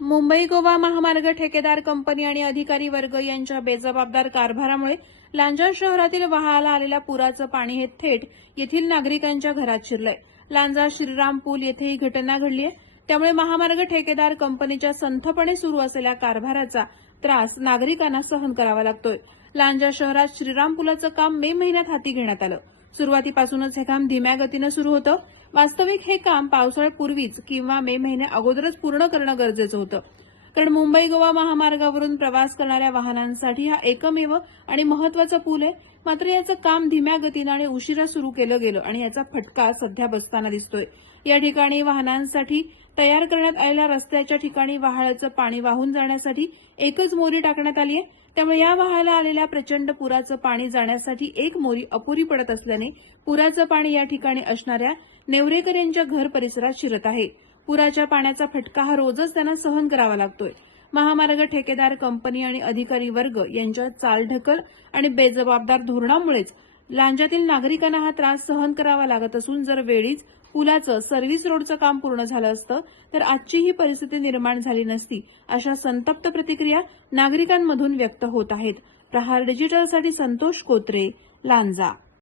मुंबई गोवा महामार्ग ठेकेदार कंपनी आणि अधिकारी वर्ग यांच्या बेजबाबदार कारभारामुळे लांजा शहरातील वाहाला आलेल्या पुराचं पाणी हे थेट येथील नागरिकांच्या घरात शिरलंय. लांजा श्रीराम पूल येथे ही घटना घडली आहे. त्यामुळे महामार्ग ठेकेदार कंपनीच्या संथपणे सुरू असलेल्या कारभाराचा त्रास नागरिकांना सहन करावा लागतोय. लांजा शहरात श्रीराम पुलाचं काम मे महिन्यात हाती घेण्यात आलं. सुरुवातीपासूनच हे काम धीम्या गतीनं सुरू होतं. वास्तविक हे काम पावसाळ्यापूर्वीच किंवा मे महिन्या अगोदरच पूर्ण करणं गरजेचं होतं. कारण मुंबई गोवा महामार्गावरून प्रवास करणाऱ्या वाहनांसाठी हा एकमेव आणि महत्त्वाचा पूल आहे. मात्र याचं काम धीम्या गतीनं आणि उशिरा सुरू केलं गेलं आणि याचा फटका सध्या बसताना दिसतोय. या ठिकाणी वाहनांसाठी तयार करण्यात आलेल्या रस्त्याच्या ठिकाणी वाहळाचं पाणी वाहून जाण्यासाठी एकच मोरी टाकण्यात आली आहे. त्यामुळे या वाहायला आलेल्या प्रचंड पुराचं पाणी जाण्यासाठी एक मोरी अपुरी पडत असल्याने पुराचं पाणी या ठिकाणी असणाऱ्या नेवरेकर यांच्या घर परिसरात शिरत आहे. पुराच्या पाण्याचा फटका हा रोजच त्यांना सहन करावा लागतोय. महामार्ग ठेकेदार कंपनी आणि अधिकारी वर्ग यांच्या चालढकल आणि बेजबाबदार धोरणामुळेच लांजातील नागरिकांना हा त्रास सहन करावा लागत असून जर वेळीच पुलाचं सर्व्हिस रोडचं काम पूर्ण झालं असतं तर आजची ही परिस्थिती निर्माण झाली नसती अशा संतप्त प्रतिक्रिया नागरिकांमधून व्यक्त होत आहेत. प्रहार डिजिटलसाठी संतोष कोत्रे लांजा.